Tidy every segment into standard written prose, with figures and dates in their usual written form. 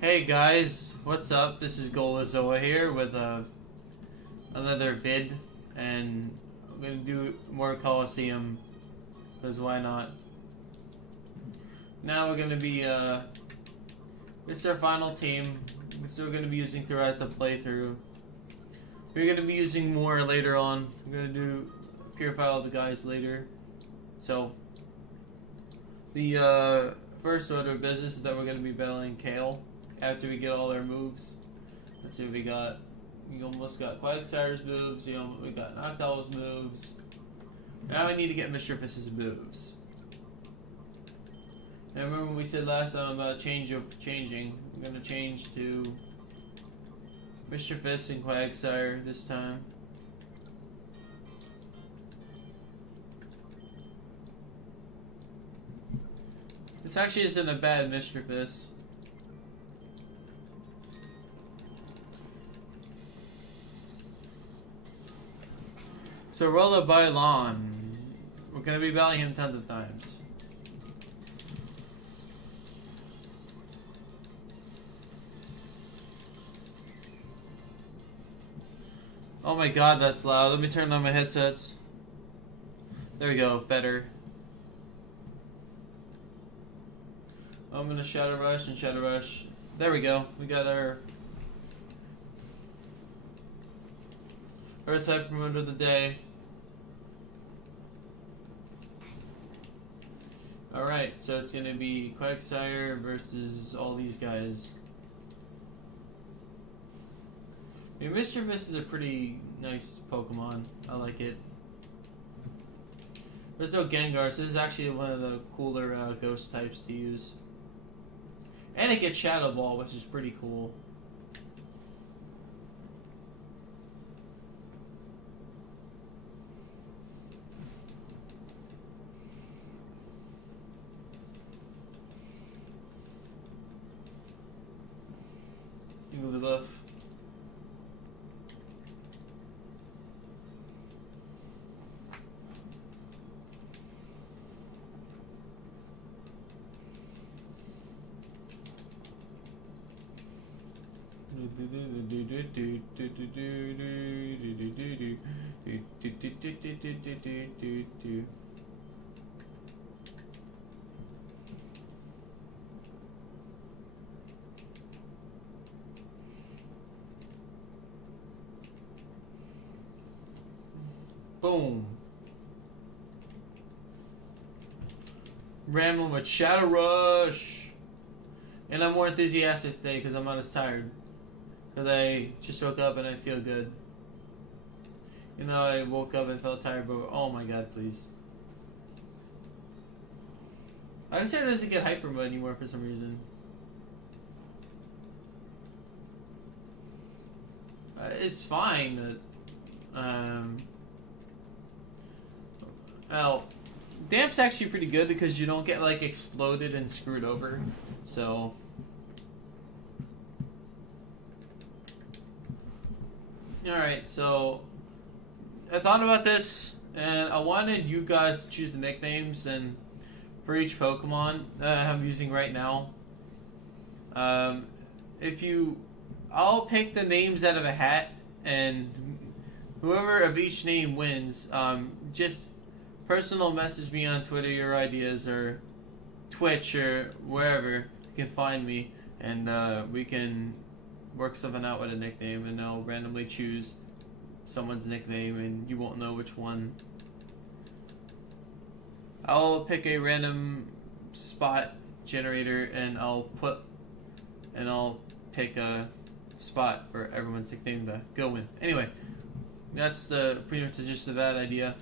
Hey guys, what's up? This is Golazoa here with another vid, and I'm gonna do more Colosseum, because why not? Now we're gonna be, this is our final team, so we're gonna be using throughout the playthrough. We're gonna be using more later on. We're gonna do purify all the guys later. So, the first order of business is that we're gonna be battling Kale. After we get all our moves. Let's see what we got. We almost got Quagsire's moves. We got Noctowl's moves. Now we need to get Mischievous' moves. Now remember what we said last time about changing. I'm going to change to Mischievous and Quagsire this time. This actually isn't a bad Mischievous. So Rolla Bailon, we're going to be battling him tons of times. Oh my god, that's loud. Let me turn on my headsets. There we go, better. I'm going to Shadow Rush and Shadow Rush. There we go. We got our Earth Type Promoter of the day. Alright, so it's gonna be Quagsire versus all these guys. I mean, Mischievous is a pretty nice Pokemon. I like it. There's no Gengar, so this is actually one of the cooler ghost types to use. And it gets Shadow Ball, which is pretty cool. The buff. Boom. Rambling with Shadow Rush. And I'm more enthusiastic today because I'm not as tired. Because I just woke up and I feel good. You know, I woke up and felt tired, but oh my god, please. I consider it doesn't get hyper mode anymore for some reason. It's fine. Well, Damp's actually pretty good because you don't get like exploded and screwed over. So alright, so I thought about this and I wanted you guys to choose the nicknames and for each Pokemon that I'm using right now. I'll pick the names out of a hat and whoever of each name wins, just personal message me on Twitter your ideas or Twitch or wherever you can find me, and we can work something out with a nickname, and I'll randomly choose someone's nickname and you won't know which one. I'll pick a random spot generator and I'll pick a spot for everyone's nickname to go in. Anyway, that's pretty much the gist of that idea.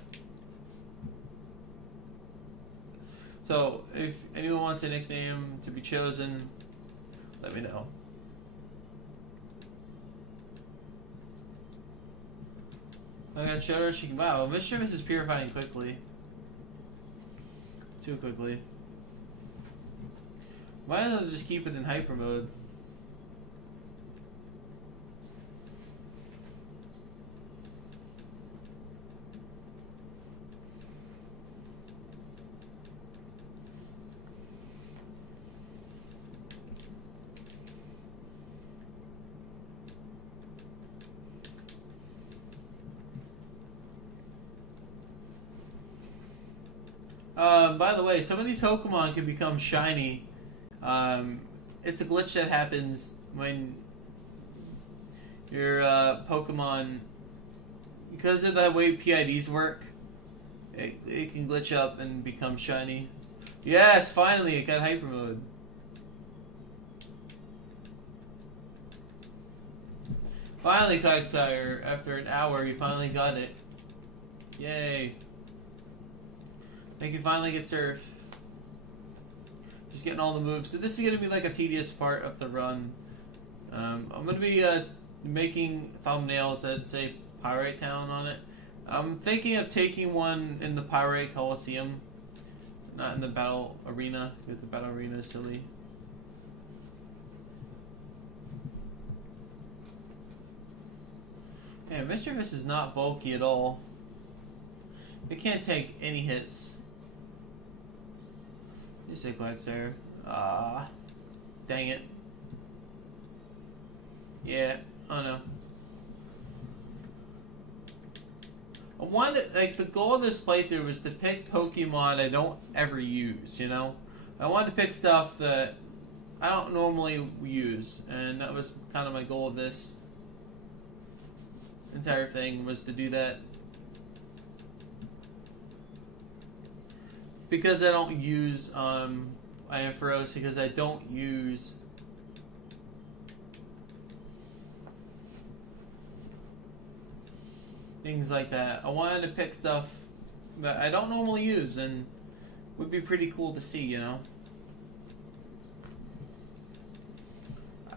So, if anyone wants a nickname to be chosen, let me know. I got Shadow Rush. Wow, Mischievous is purifying quickly. Too quickly. Might as well just keep it in hyper mode. By the way, some of these Pokemon can become shiny. It's a glitch that happens when your Pokemon, because of the way PIDs work, it can glitch up and become shiny. Yes, finally, it got Hyper Mode. Finally, Quagsire, after an hour, you finally got it. Yay. They can finally get Surf. Just getting all the moves. So this is going to be like a tedious part of the run. I'm going to be making thumbnails that say Pyrite Town on it. I'm thinking of taking one in the Pyrite Colosseum. Not in the Battle Arena, because the Battle Arena is silly. Yeah, Mischievous is not bulky at all. It can't take any hits. You say Quagsire. Dang it. Yeah, oh no. I wanted, like, the goal of this playthrough was to pick Pokemon I don't ever use, you know? I wanted to pick stuff that I don't normally use, and that was kind of my goal of this entire thing, was to do that. Because I don't use Ampharos, because I don't use things like that. I wanted to pick stuff that I don't normally use and would be pretty cool to see, you know.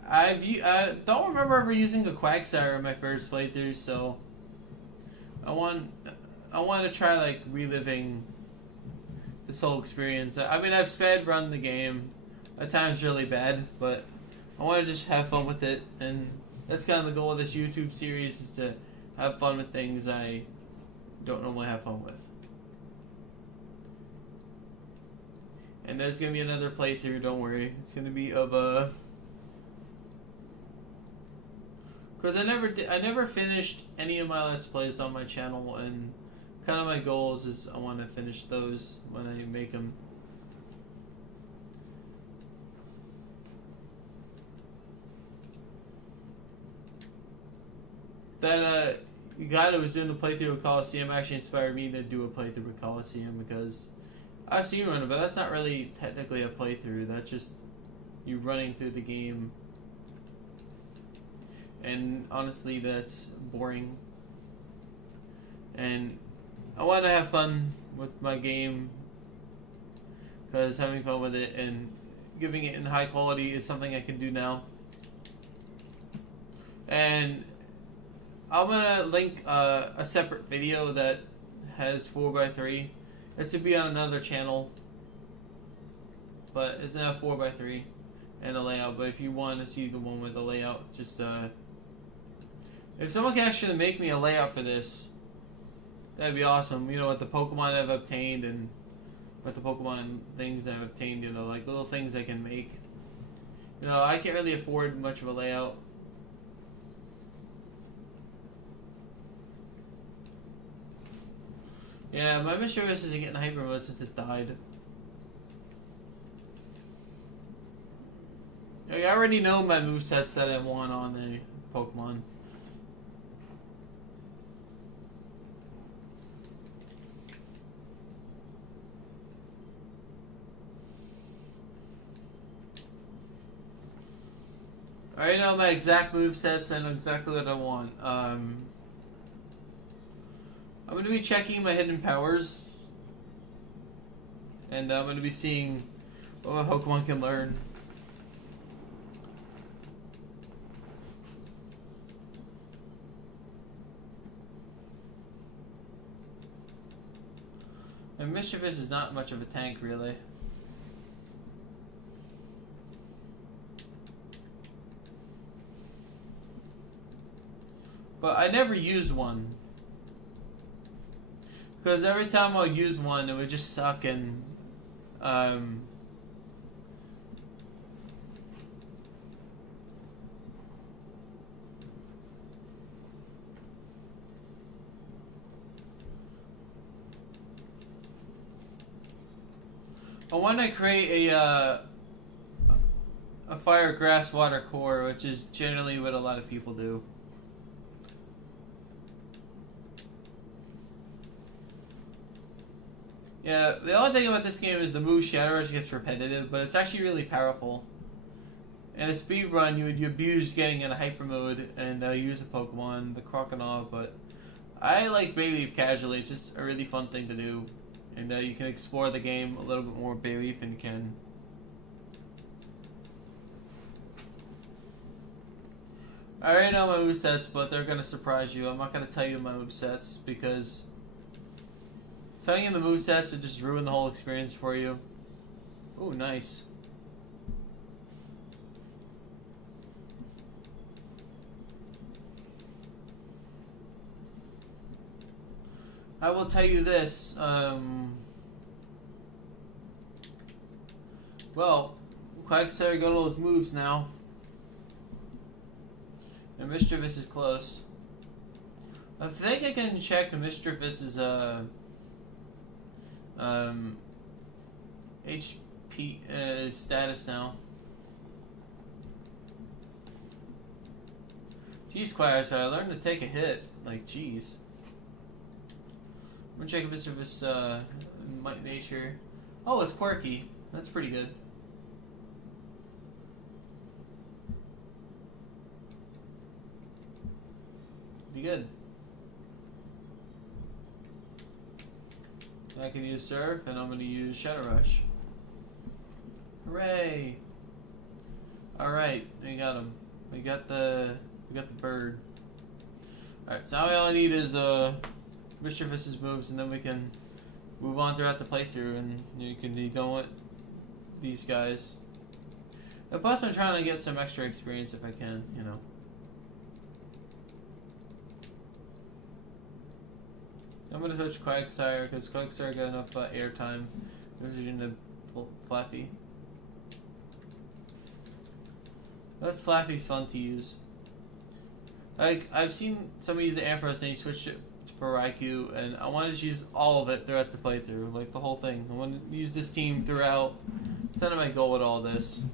I don't remember ever using a Quagsire in my first playthrough, so I want to try like reliving this whole experience. I mean, I've sped run the game at times really bad, but I want to just have fun with it, and that's kind of the goal of this YouTube series, is to have fun with things I don't normally have fun with. And there's gonna be another playthrough, don't worry. It's gonna be of because I never finished any of my Let's Plays on my channel, and kind of my goals is I want to finish those when I make them. That the guy that was doing the playthrough with Colosseum actually inspired me to do a playthrough with Colosseum, because I've seen one, but that's not really technically a playthrough. That's just you running through the game. And honestly, that's boring. And I want to have fun with my game, because having fun with it and giving it in high quality is something I can do now. And I'm gonna link a separate video that has 4x3. It should be on another channel, but it's not 4x3 and a layout. But if you want to see the one with the layout, just if someone can actually make me a layout for this, that'd be awesome. You know, with the Pokemon I've obtained and with the Pokemon things I've obtained, you know, like little things I can make. You know, I can't really afford much of a layout. Yeah, my Mischievous isn't getting Hyper Mode since it died. I already know my movesets that I want on a Pokemon. I already know my exact movesets and exactly what I want. I'm going to be checking my hidden powers, and I'm going to be seeing what my Pokemon can learn. And Mischievous is not much of a tank, really. But I never used one, because every time I would use one, it would just suck, and I want to create a fire, grass, water core, which is generally what a lot of people do. Yeah, the only thing about this game is the move Shadow Rush gets repetitive, but it's actually really powerful. In a speed run, you abuse getting in a hyper mode and use a Pokemon, the Crocodile, but I like Bayleaf casually. It's just a really fun thing to do, and you can explore the game a little bit more with Bayleaf than you can. I already know my movesets, but they're gonna surprise you. I'm not gonna tell you my movesets because telling you the movesets would just ruin the whole experience for you. Ooh, nice. I will tell you this, well, Quagsire got all those moves now. And Mischievous is close. I think I can check Mistrevous's HP status now. Jeez, Quagsire, I learned to take a hit. Like, jeez. I'm gonna check Mistrevous's might nature. Oh, it's quirky. That's pretty good. Be good. I can use Surf, and I'm going to use Shadow Rush. Hooray! All right, we got him. We got the bird. All right, so now all I need is Mistrevous's moves, and then we can move on throughout the playthrough, and you can be done with these guys. And plus, I'm trying to get some extra experience if I can, you know. I'm going to switch Quagsire because Quagsire got enough airtime. Into Flappy. That's Flappy's fun to use. Like, I've seen somebody use the Ampharos and he switched it for Raikou, and I wanted to use all of it throughout the playthrough, like the whole thing. I want to use this team throughout. That's kind of my goal with all this.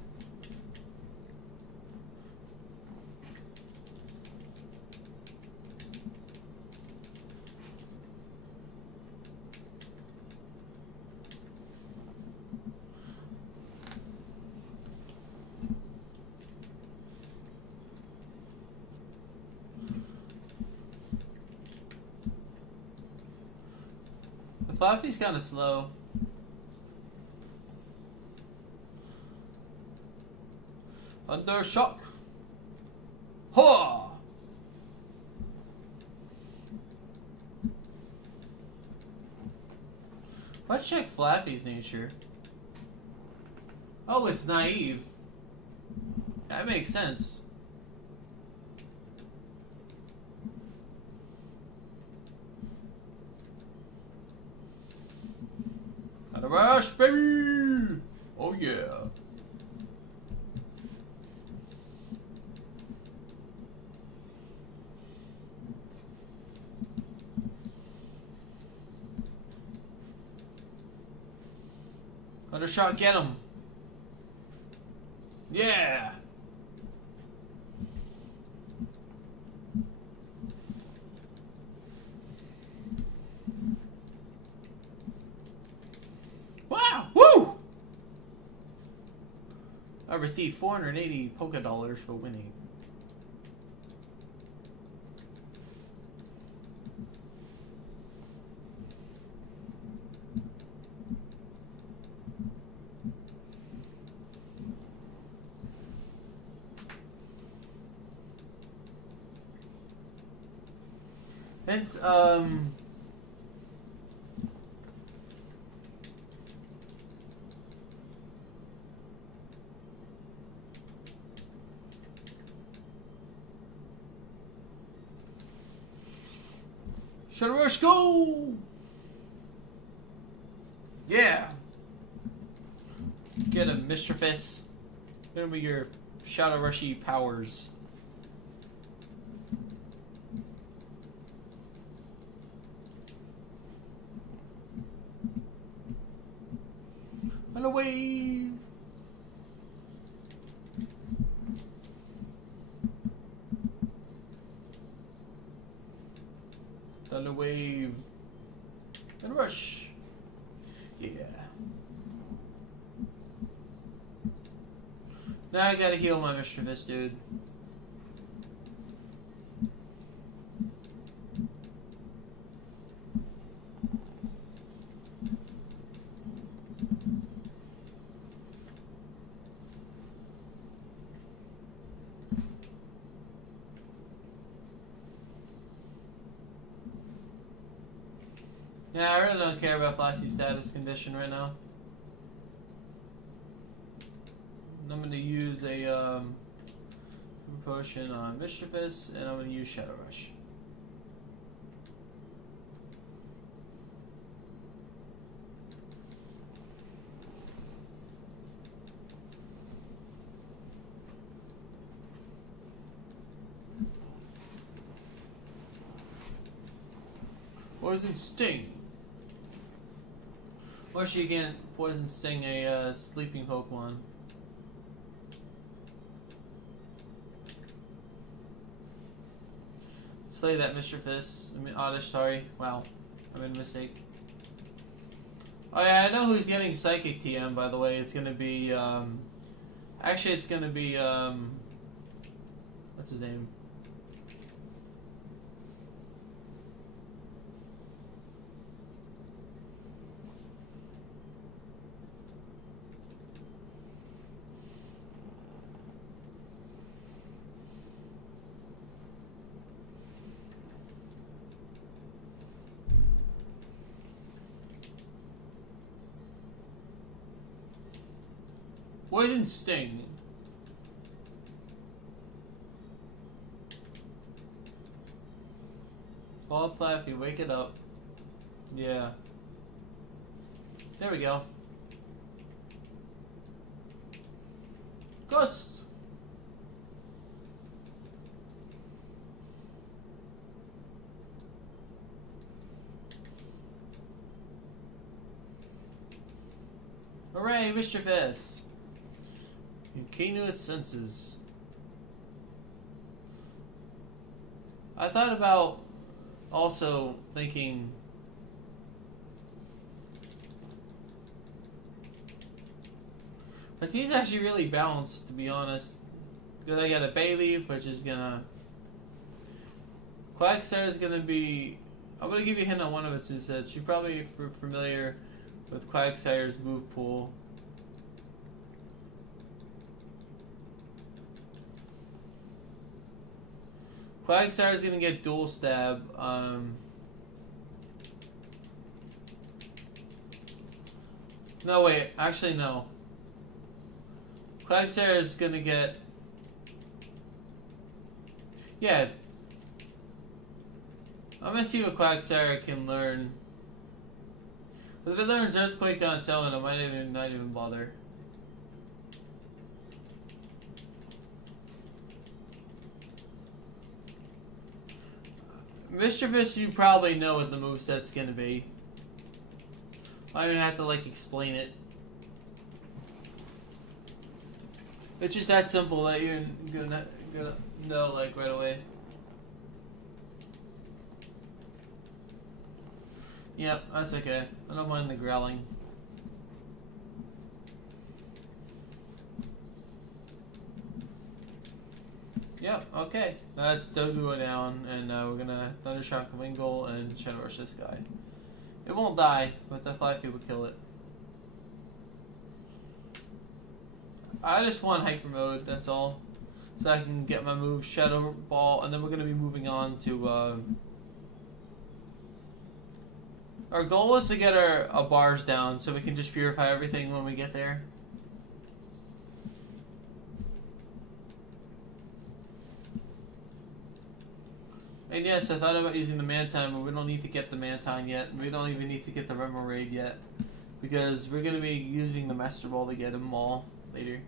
Fluffy's kind of slow. Under shock. Hoa! Let's check Flaffy's nature. Oh, it's naive. That makes sense. Rush, baby! Oh yeah. Undershot, get him. Yeah. I received 480 Poké Dollars for winning. It's Shadow Rush, go! Yeah! Get him, Mischievous. Get him with your Shadow Rushy powers. And a wave. And a wave. And rush. Yeah. Now I gotta heal my mischievous dude. Yeah, I really don't care about Flossy's status condition right now. I'm going to use a potion on Mischievous, and I'm going to use Shadow Rush. Poison Sting. Or she can Poison Sting a sleeping Pokemon. Slay that Mischievous. I mean, Oddish, sorry. Wow. I made a mistake. Oh yeah, I know who's getting Psychic TM, by the way. It's gonna be, actually it's gonna be, what's his name? Poison Sting. Bald Flaffy, wake it up. Yeah. There we go. Ghost! Hooray, Mischievous! You keen to its senses. I thought about also thinking my team's actually really balanced, to be honest. Because I got a Bayleaf, which is gonna Quagsire is gonna be. I'm gonna give you a hint on one of its movesets. You're probably familiar with Quagsire's move pool. Quagsire is gonna get Dual Stab. No, wait. Actually, no. Quagsire is gonna get. Yeah. I'm gonna see what Quagsire can learn. But if it learns Earthquake on its own, I might not even bother. Mischievous, you probably know what the moveset's gonna be. I don't even have to like explain it. It's just that simple that you're gonna know like right away. Yep, that's okay. I don't mind the growling. Yep, okay. That's Doduo down, and we're gonna Thundershock the Wingull and Shadow Rush this guy. It won't die, but the Flaffy will kill it. I just want Hyper Mode, that's all. So I can get my move Shadow Ball, and then we're gonna be moving on to our goal is to get our bars down so we can just purify everything when we get there. And yes, I thought about using the Mantine, but we don't need to get the Mantine yet. We don't even need to get the Remoraid yet. Because we're going to be using the Master Ball to get them all later.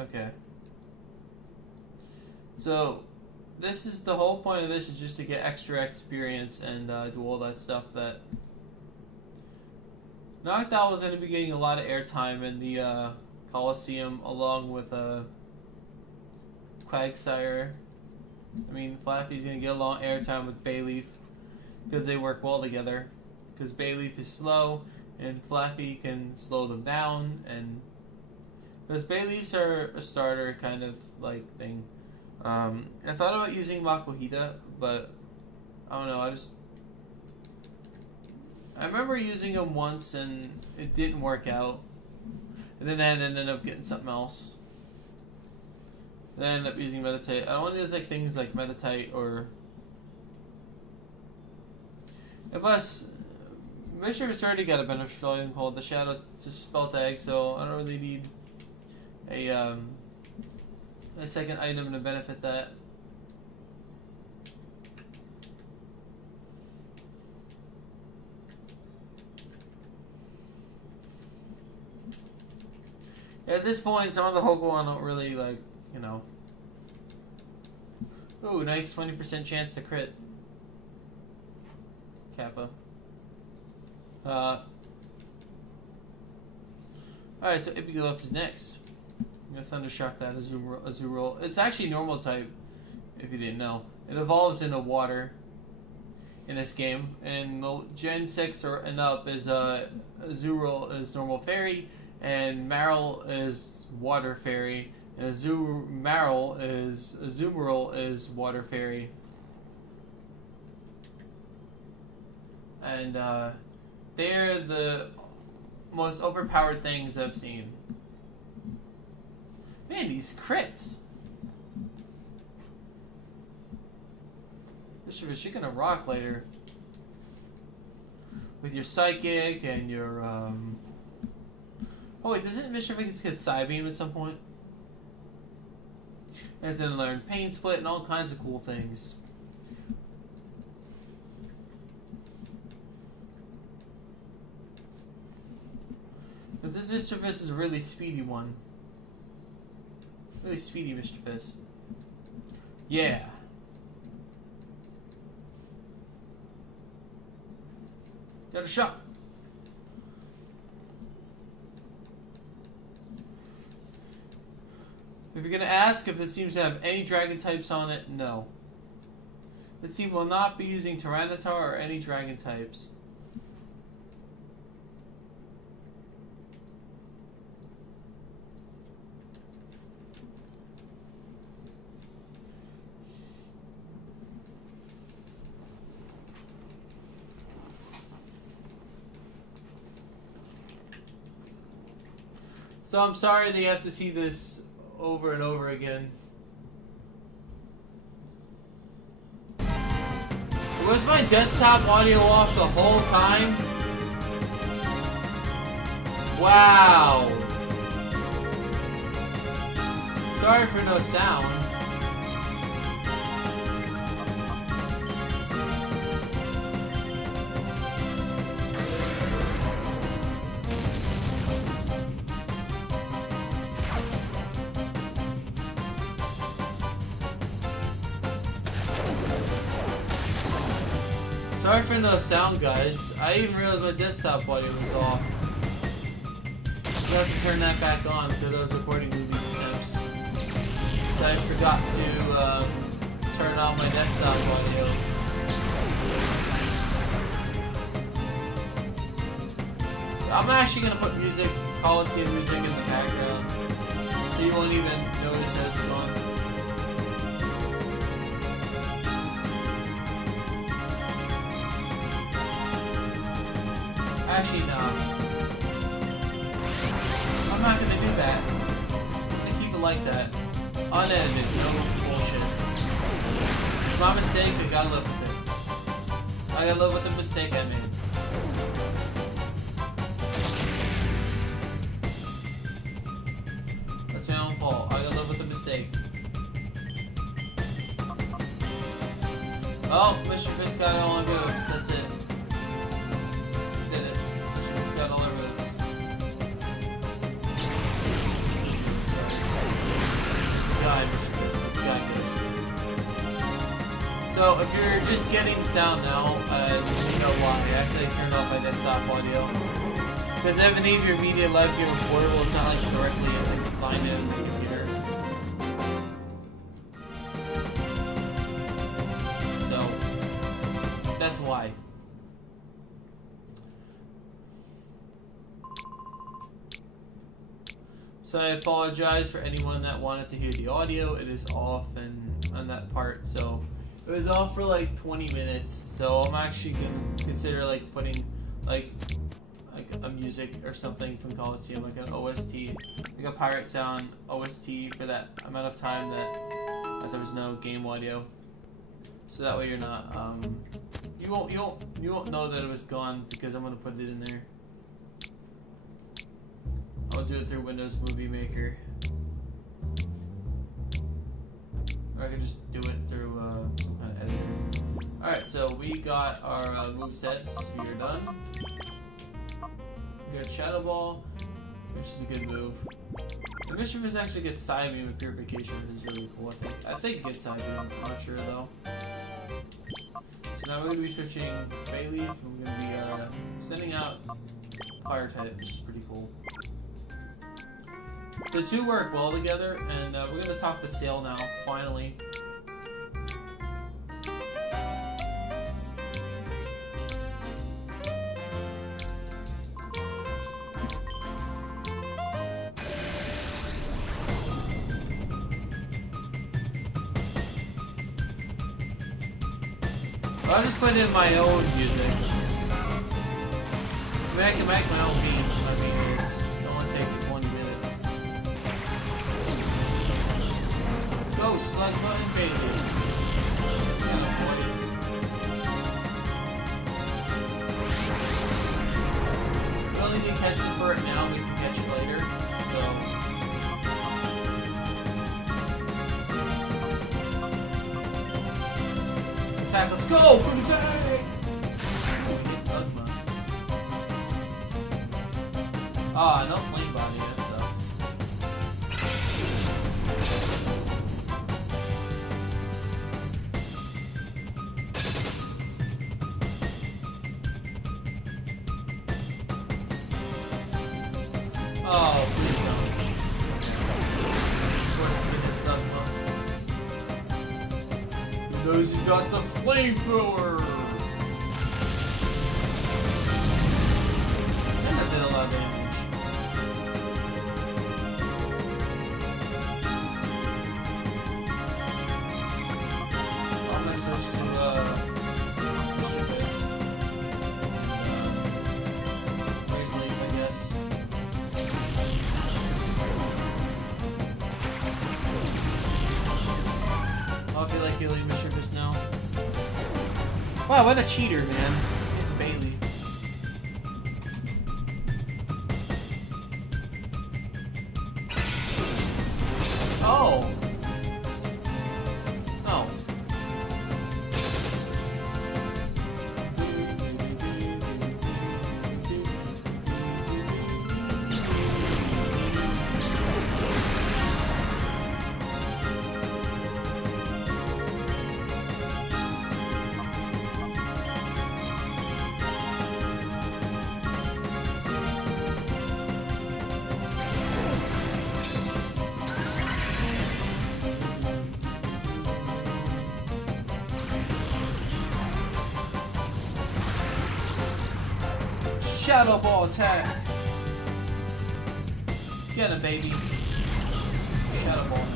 Okay. So, this is the whole point of this is just to get extra experience and do all that stuff that Noctowl was going to be getting a lot of airtime in the Colosseum, along with Quagsire. I mean, Flaffy's going to get a long airtime with Bayleaf because they work well together. Because Bayleaf is slow and Flaffy can slow them down, and because Bayleafs are a starter kind of like thing. I thought about using Makuhita, but I don't know. I remember using him once and it didn't work out, and then I ended up getting something else. Then I ended up using Meditite. I don't want to use like things like Meditite or. And plus, Mischievous already got a beneficial item called the Shadow to Spell Tag, so I don't really need a second item to benefit that. At this point, some of the Pokemon don't really, like, you know. Ooh, nice 20% chance to crit. Kappa. Alright, so Ippigolif is next. I'm gonna Thundershock that Azurill. It's actually normal type, if you didn't know. It evolves into water in this game. And the Gen 6 and up is Azurill is normal fairy, and Marill is water fairy, and Azumarill is water fairy. And they're the most overpowered things I've seen. Man, these crits. Mischievous, you're gonna rock later. With your Psychic and your, Oh wait, doesn't Mischievous get Psybeam at some point? And it's gonna learn Pain Split and all kinds of cool things. But this Mischievous is a really speedy one. Really speedy Mischievous. Yeah. Got a shot. If you're gonna ask if this seems to have any dragon types on it, no. This team will not be using Tyranitar or any dragon types. So I'm sorry that you have to see this over and over again. Was my desktop audio off the whole time? Wow. Sorry for no sound. Sorry for no sound, guys. I even realized my desktop audio was off. You have to turn that back on because I was recording movie attempts. So I forgot to turn on my desktop audio. I'm actually going to put music, Colosseum music in the background, so you won't even notice that it's gone. Actually, no. I'm not gonna do that. I'm gonna keep it like that. Unedited, no bullshit. It's my mistake, I gotta live with it. I gotta live with the mistake I made. That's my own fault. I gotta live with the mistake. Oh, Mr. Fisk got all on goes. That's it. Did it. He's got all our moves. God, Mr. Fisk. This guy goes. So, if you're just getting sound now, you know why. I actually turned off my desktop audio. Because if any of your media live game is portable, it's not like directly lined in the computer. So, that's why. So I apologize for anyone that wanted to hear the audio. It is off and on that part, so it was off for like 20 minutes. So I'm actually gonna consider like putting like a music or something from Colosseum, like an OST, like a pirate sound OST for that amount of time that there was no game audio. So that way you're not you won't know that it was gone because I'm gonna put it in there. I'll do it through Windows Movie Maker. Or I can just do it through some kind of editor. Alright, so we got our movesets. We are done. We got Shadow Ball, which is a good move. The Mischievous actually gets Side Beam with Purification, which is really cool. I think it gets Side Beam, I'm not sure though. So now we're going to be switching Bayleaf. I'm going to be sending out Fire type, which is pretty cool. So the two work well together, and we're going to talk to Sail now, finally. I'll just put in my own music. I mean, I can make my own beat. I mean, it's only take 20 minutes. Go, Slug Button Baby. Yeah, boys. We only need to catch it for it now, we can catch it later. So. Attack, let's go! Boom attack! Ah, no flame body, that sucks. Oh, please don't. He knows he's got the flamethrower! And that did a lot of damage. I'm gonna switch to Mischievous. Here's Leaf, I guess. I'll be like healing Mischievous now. Wow, what a cheater, man. Bailey. Oh. Oh. Shadow Ball attack! Get him, baby. Shadow Ball.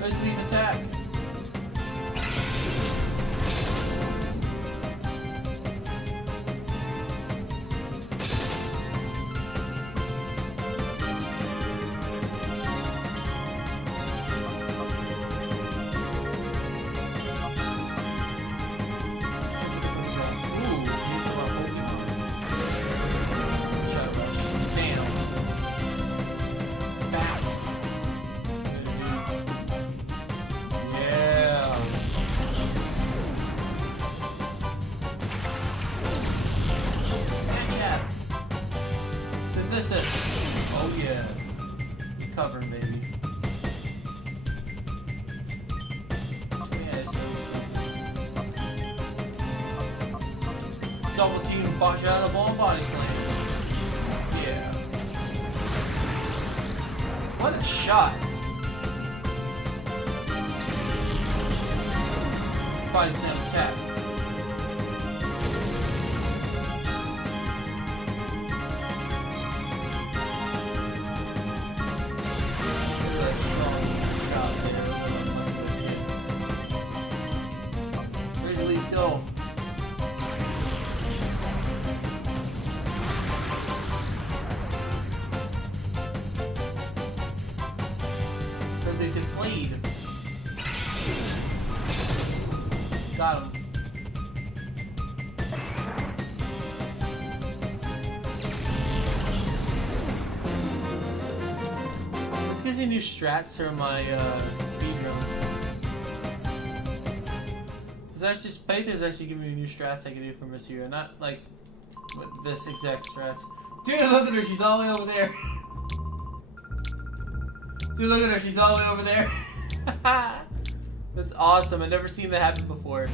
Let's leave attack. Synthesis! Oh yeah. Cover him, baby. double team shadow ball body slam. Yeah. What a shot. Body slam attack. Go. Predicted lead. Got him. This gives me new strats for my speedrun. This playthrough's actually giving me new strats I can do from this year, not like with this exact strats. Dude, look at her, she's all the way over there. Dude, look at her, she's all the way over there. That's awesome, I've never seen that happen before.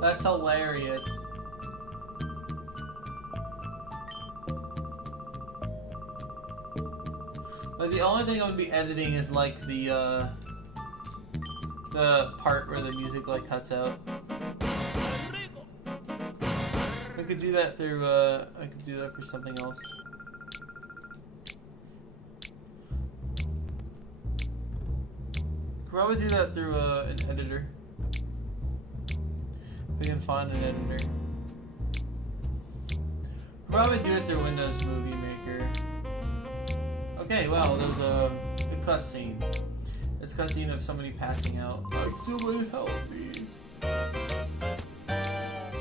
That's hilarious. But the only thing I'm gonna be editing is like the part where the music like cuts out. I could do that through I could do that for something else. Could probably do that through an editor. If we can find an editor. Probably do it through Windows Movie Maker. Okay, well, there's a cutscene. It's a cutscene of somebody passing out. Like, somebody help me.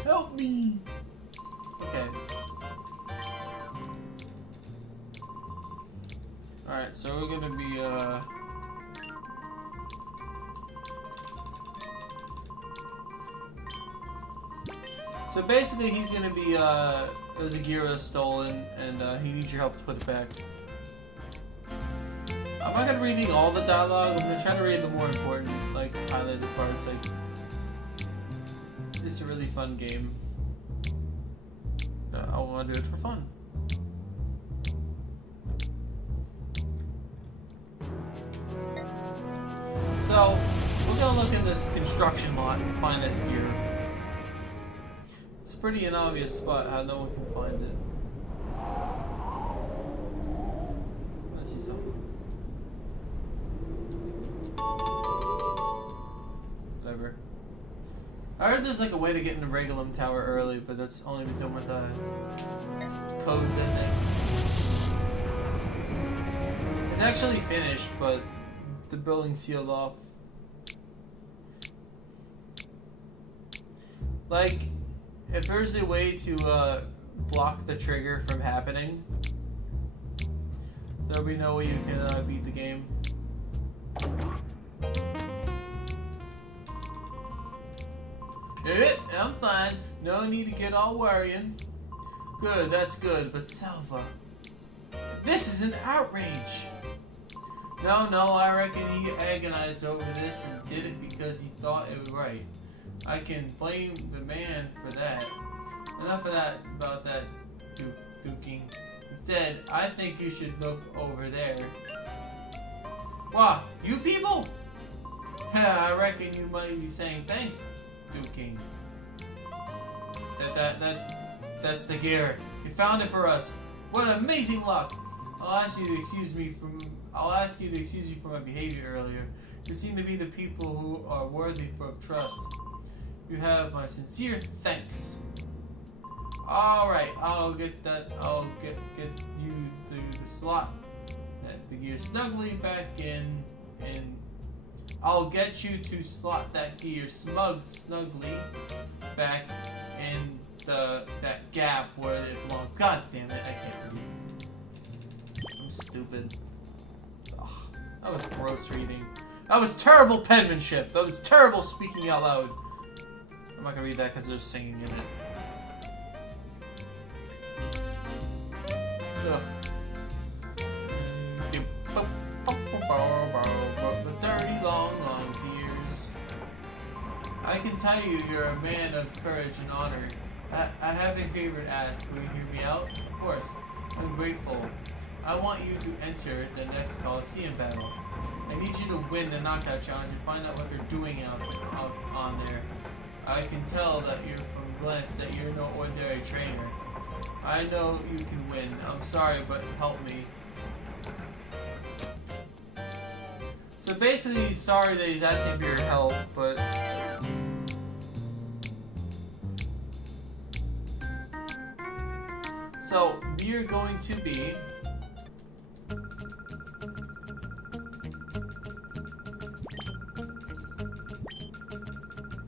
Help me. Okay. Alright, so we're gonna be, So basically he's gonna be, there's a gear that's stolen, and he needs your help to put it back. I'm not gonna read all the dialogue, I'm gonna try to read the more important, like, highlighted parts, like... It's a really fun game. I wanna do it for fun. So, we're gonna look in this construction lot and find that gear. It's a pretty obvious spot how no one can find it. Let's see something. Whatever. I heard there's like a way to get into Regulum Tower early, but that's only been done with codes in it. It's actually finished, but the building's sealed off. Like, if there's a way to block the trigger from happening, there'll be no way you can beat the game. I'm fine. No need to get all worrying. Good, that's good. But Salva, this is an outrage. No, I reckon he agonized over this and did it because he thought it was right. I can blame the man for that. Enough of that about that duking. Instead, I think you should look over there. Wow, you people? I reckon you might be saying thanks, duking. That's the gear. You found it for us. What amazing luck! I'll ask you to excuse me for my behavior earlier. You seem to be the people who are worthy of trust. You have my sincere thanks. Alright, I'll get you to the slot. The gear snugly back in, and I'll get you to slot that gear snugly back in that gap where it belongs. God damn it, I can't read. I'm stupid. Ugh, that was gross reading. That was terrible penmanship. That was terrible speaking out loud. I'm not gonna read that because there's singing in it. Ugh. The dirty long gears. I can tell you you're a man of courage and honor. I have a favorite ask. Will you hear me out? Of course. I'm grateful. I want you to enter the next Colosseum battle. I need you to win the knockout challenge and find out what they're doing out on there. I can tell that you're from glance that you're no ordinary trainer. I know you can win. I'm sorry, but help me. So basically, he's sorry that he's asking for your help, but... So, you're going to be...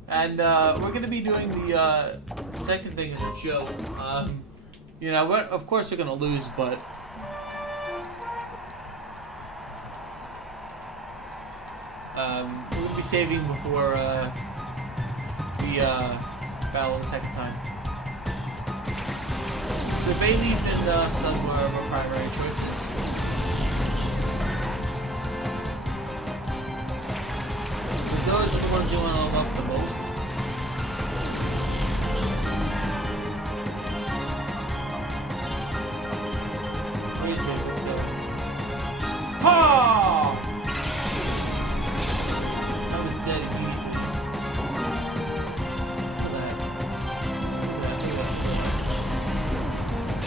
And we're going to be doing the second thing as a joke. You know, of course we're going to lose, but... we'll be saving before we battle the second time. So Bayleaf and Sun were our primary choices. So those are the ones you want to level up the most. Where's my stuff? Ha! I was dead immediately.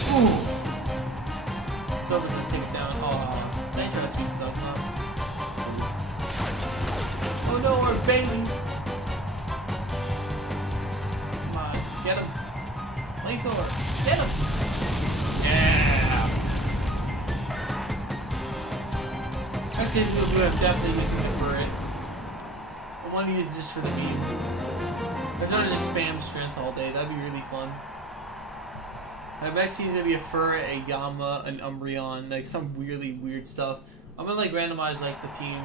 Ooh! Silver's gonna take it down. Oh, Sancho has to stuff, huh? Oh no, we're bailing! Come on, get him! Flamethrower, get him! Yeah! I'd say we would have definitely used it for it. I want to use this for the meme. I just want to just spam strength all day, that'd be really fun. My next season's gonna be a Fur, a Yama, an Umbreon, like some really weird stuff. I'm gonna like randomize like the team,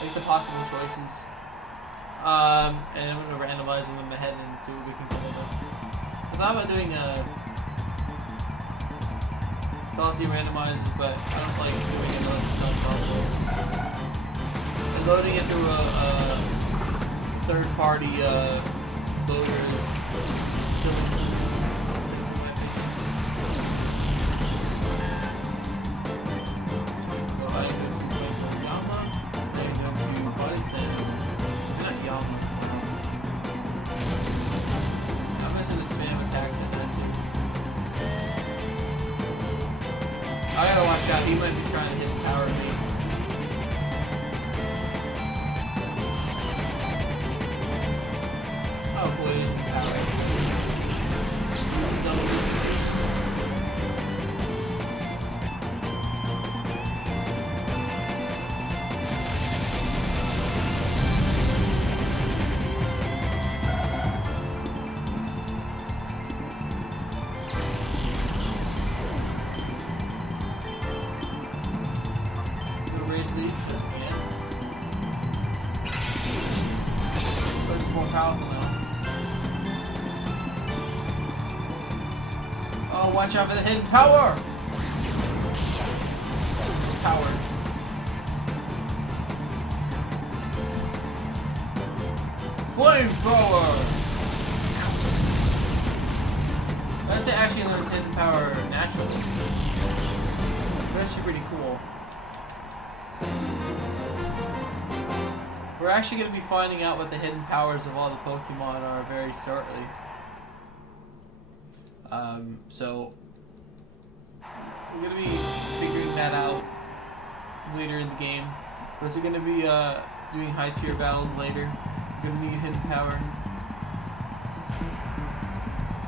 like the possible choices. And I'm gonna randomize them in my head and see what we can come up with. I thought about doing Colosseum randomizers, but I don't like doing it on console. And loading it through a third-party loader is silly. I gotta watch out, he might be trying to hit power me. Oh boy, he didn't power me. More powerful now. Oh, watch out for the hidden power! Power. Flamethrower! That's actually learns hidden power naturally. That's actually pretty cool. We're actually going to be finding out what the hidden powers of all the Pokemon are very shortly. So we're going to be figuring that out later in the game. We're also going to be doing high tier battles later. We're going to need hidden power.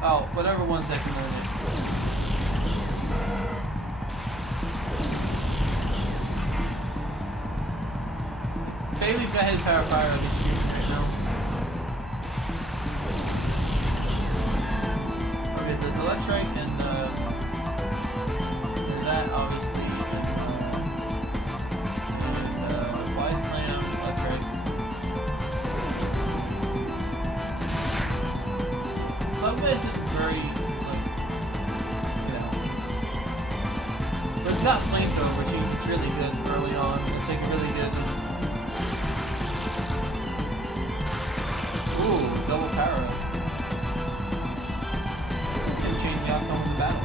Oh, whatever ones I can learn it. Bailey's got his power fire on the screen right now. Okay, so it's Electric and that obviously. And Fly Slam, Electric. Slugma isn't very, like, you know. But it's got Flamethrower, which is really good early on. It's like a really good. double power up. It's gonna change the outcome of the battle.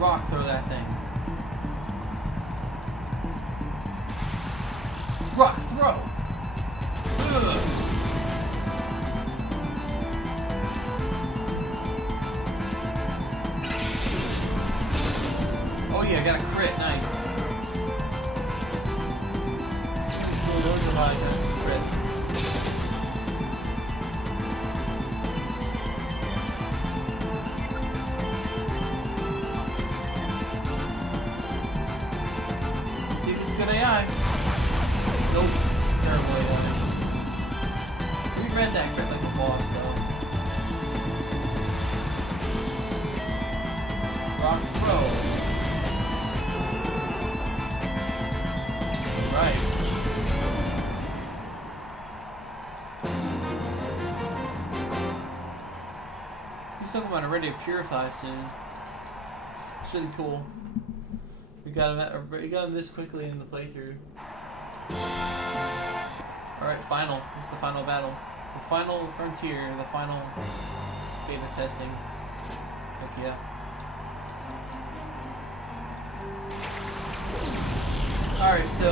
Rock throw that thing. Rock throw! Ugh. Oh yeah, I got a crit, nice. Oh, those are my crit. Good AI. Nope. Terrible AI. We read that crit like a boss, though. Rock throw. Right. He's talking about ready to purify soon. Should be cool. We got him this quickly in the playthrough. Alright, final. This is the final battle. The final frontier, the final beta testing. Heck yeah. Alright, so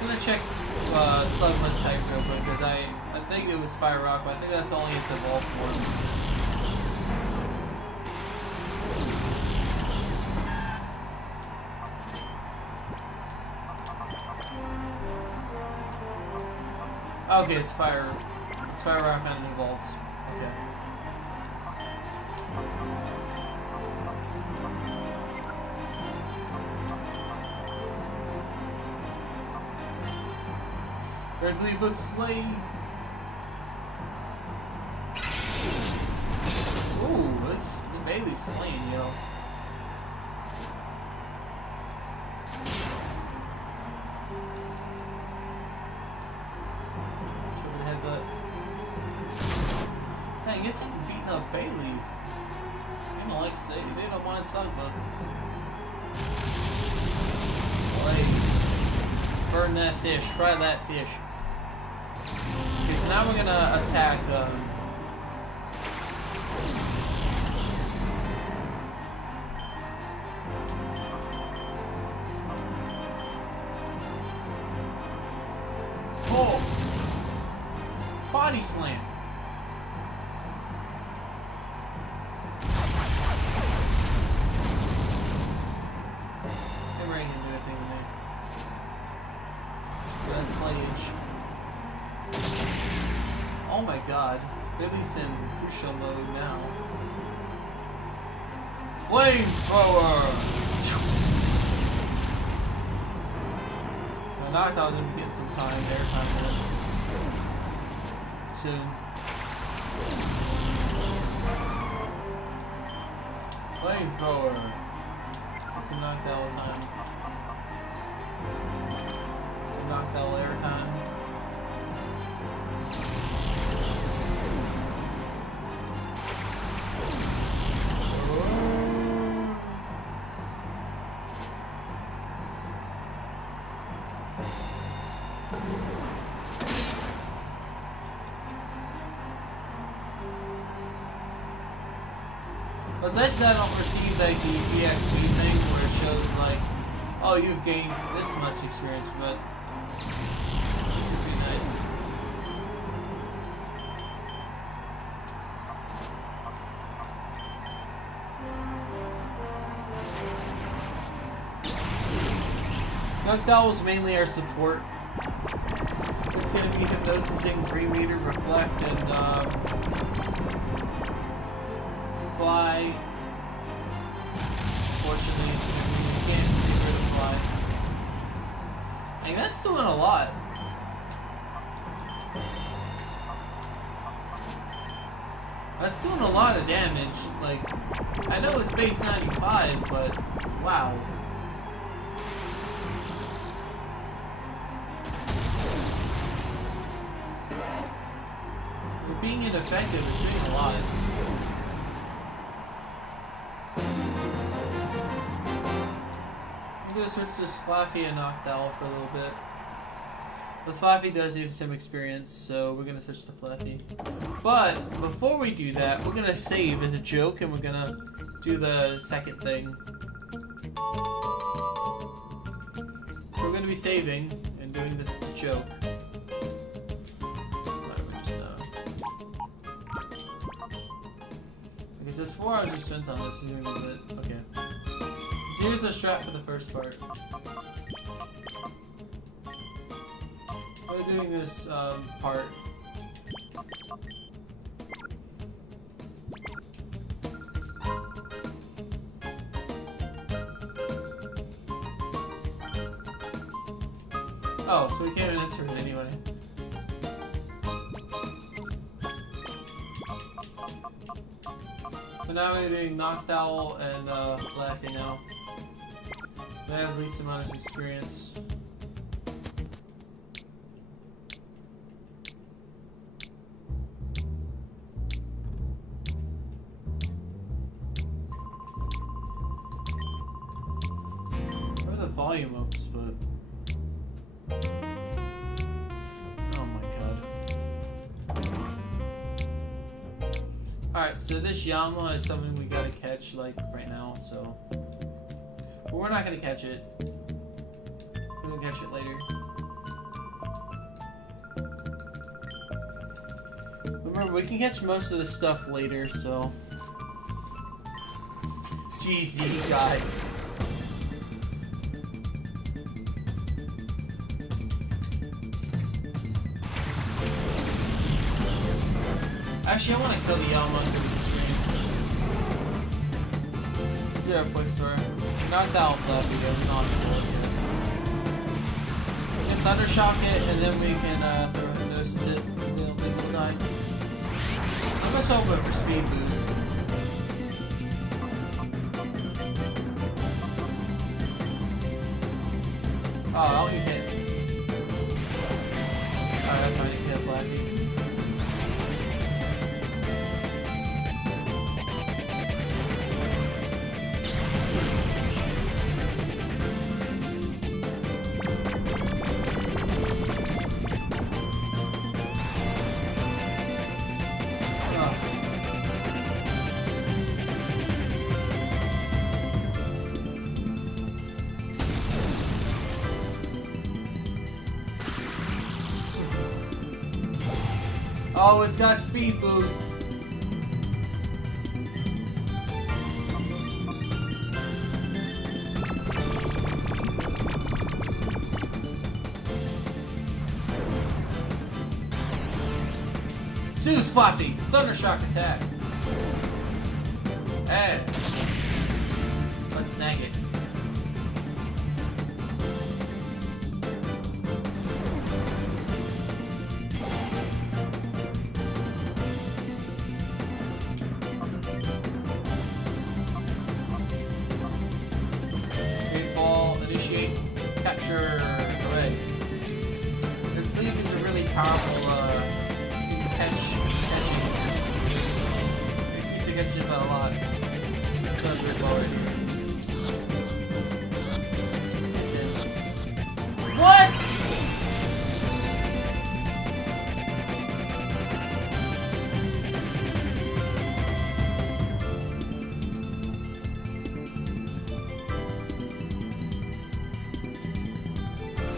I'm gonna check Slugma's type real quick because I think it was Fire Rock, but I think that's only its evolved form. Okay, it's Fire Rock and it evolves. Okay. There's Leaflet Slave. Ooh, the baby's slain, yo. Dang, it's like beating up Bayleaf. They don't want Slugma. Like, burn that fish, fry that fish. Okay, so now we're gonna attack. Oh! Body slam. Oh my god, Billy's in crucial mode now. Flamethrower! Now I thought I was gonna get some time, airtime soon. Flamethrower! It's a knockdown time. It's a knockdown airtime. But that's not don't receive like the EXP thing where it shows like, oh, you've gained this much experience, but it would be nice. Noctowl was mainly our support. It's going to be Hypnosising, Dream Eater, Reflect, and Fly. Fortunately, we can't lie. Hey, that's doing a lot. That's doing a lot of damage. Like, I know it's base 95, but wow. For being ineffective, it's doing a lot. I'm gonna switch to Splaffy and Noctowl for a little bit. But Flaffy does need some experience, so we're gonna switch to Flaffy. But before we do that, we're gonna save as a joke, and we're gonna do the second thing. So we're gonna be saving and doing this joke. Because that's 4 hours you spent on this, is gonna be it. Okay. So here's the strat for the first part. We're doing this part. Oh, so we can't even enter it anyway. So now we're doing Noctowl and Flaffy now. They have the least amount of experience. Volume ups, but oh my god. Alright, so this Yama is something we gotta catch like right now, so but we're not gonna catch it. We'll catch it later. Remember, we can catch most of this stuff later, so GZ guy. Actually, I want to kill the Yama for the experience. Zero quick store. Knock down Fluffy, though, not kill it yet. We can Thunder Shock it, and then we can throw Hypnosis it. We'll die. I'm just hoping for speed boost. Oh, I'll get hit. Alright, that's fine, you can hit Flaffy. Oh, it's got speed boost. Zeus Fluffy, Thunder Shock attack. Hey, let's snag it. Capture, hooray. And sleep is a really powerful thing to catch. You used to catch it a lot. That's pretty cool right here. What?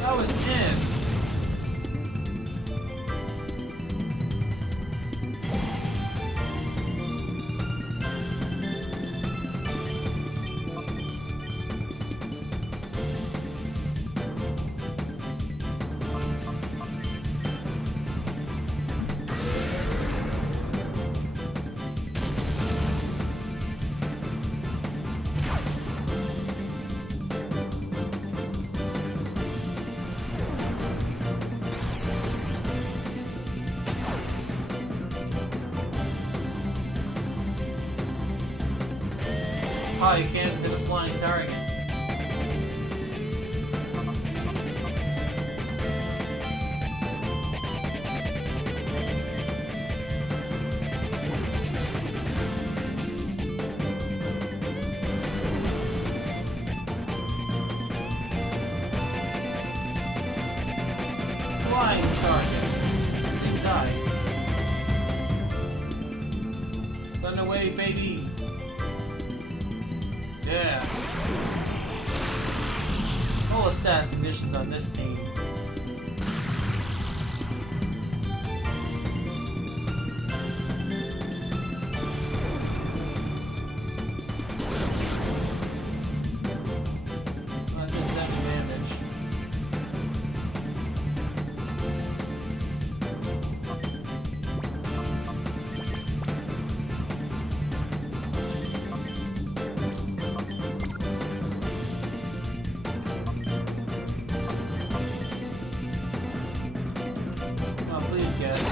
That was in. Oh, you can't hit a flying target. Flying target. Didn't die. Run away, baby. Yeah. All the stats and conditions on this team. Not just any damage. Oh, please get it.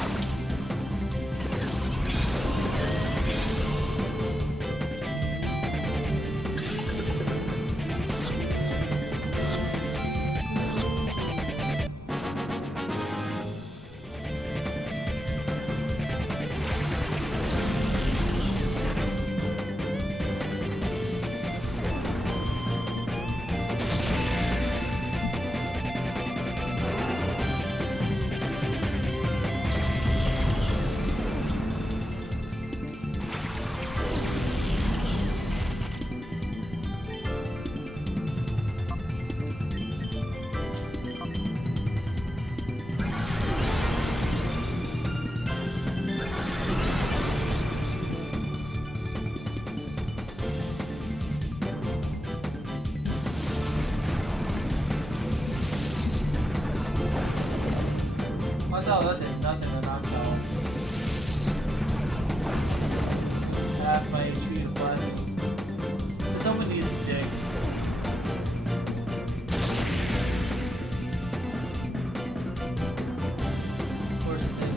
What's all that did nothing to knock out. Half my HP is left. Someone needs to dig. Of course it did.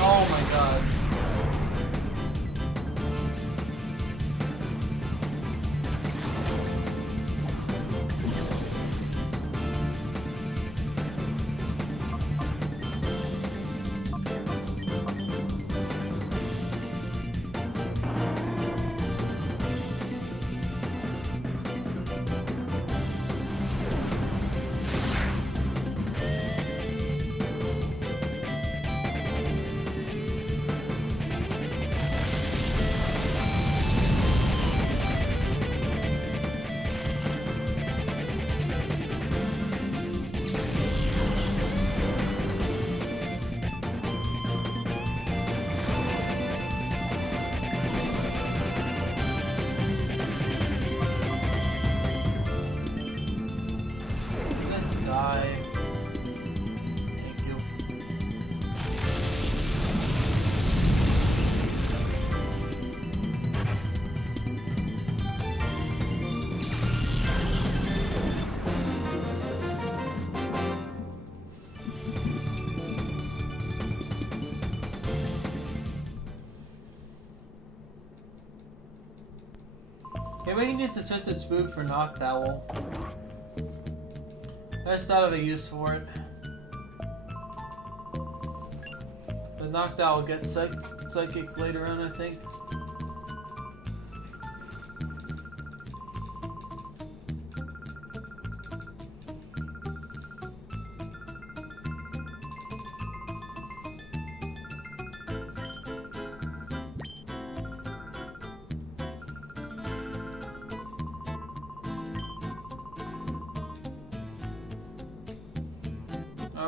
Oh my god. Let's die. Thank you. Okay, we can use the Twisted Spoon for Knocked Owl. I just thought of a use for it. The Knocked Owl gets psychic later on, I think.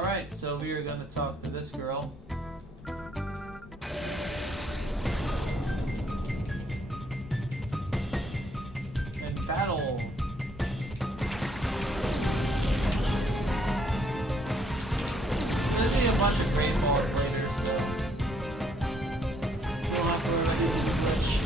Alright, so we are gonna talk to this girl. And battle. There'll be a bunch of great balls later, so we'll have to do the glitch.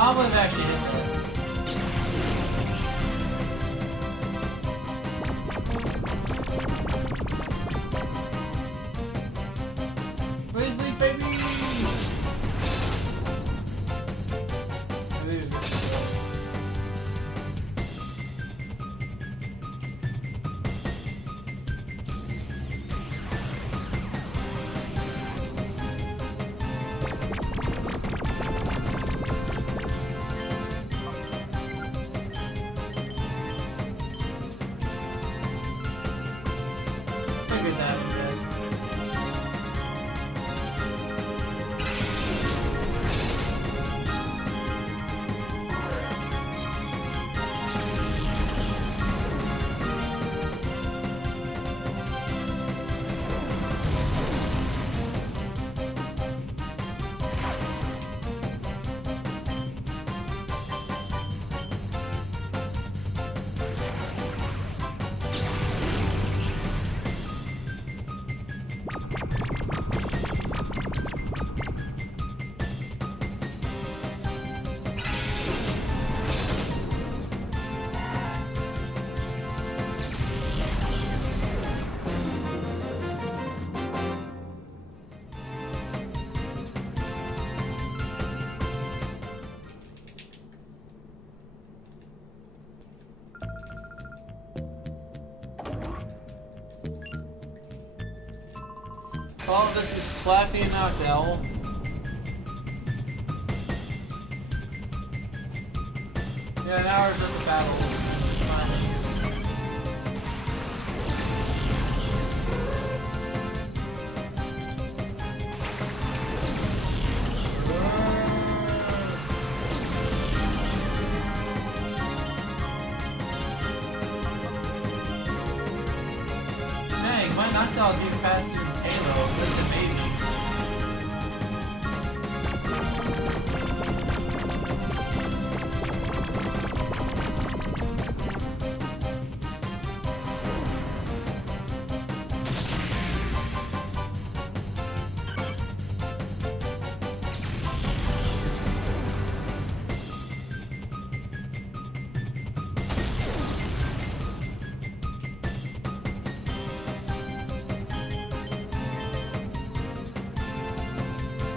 I would have actually hit that. Grizzly baby! Figured that, I guess. Oh, this is Clappy and Knocked Owl. Yeah, now we're just a battle. Dang, my Knocked Owl's even faster than Halo. That's amazing.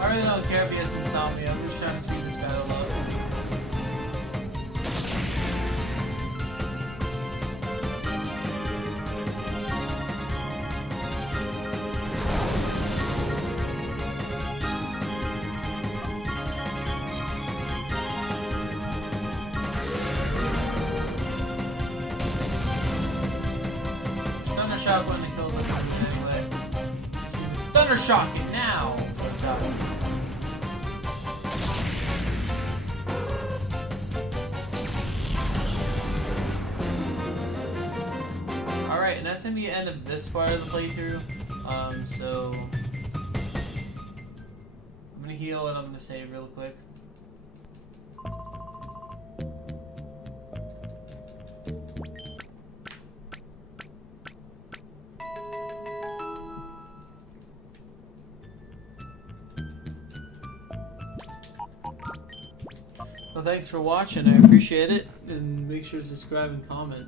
I really don't care if he has insomnia, I'm just trying to speed this battle up. Thunder Shock when they kill the Thunder anyway. Thunder Shock it now! Alright, and that's gonna be the end of this part of the playthrough. So I'm gonna heal and I'm gonna save real quick. Well, thanks for watching. I appreciate it. And make sure to subscribe and comment.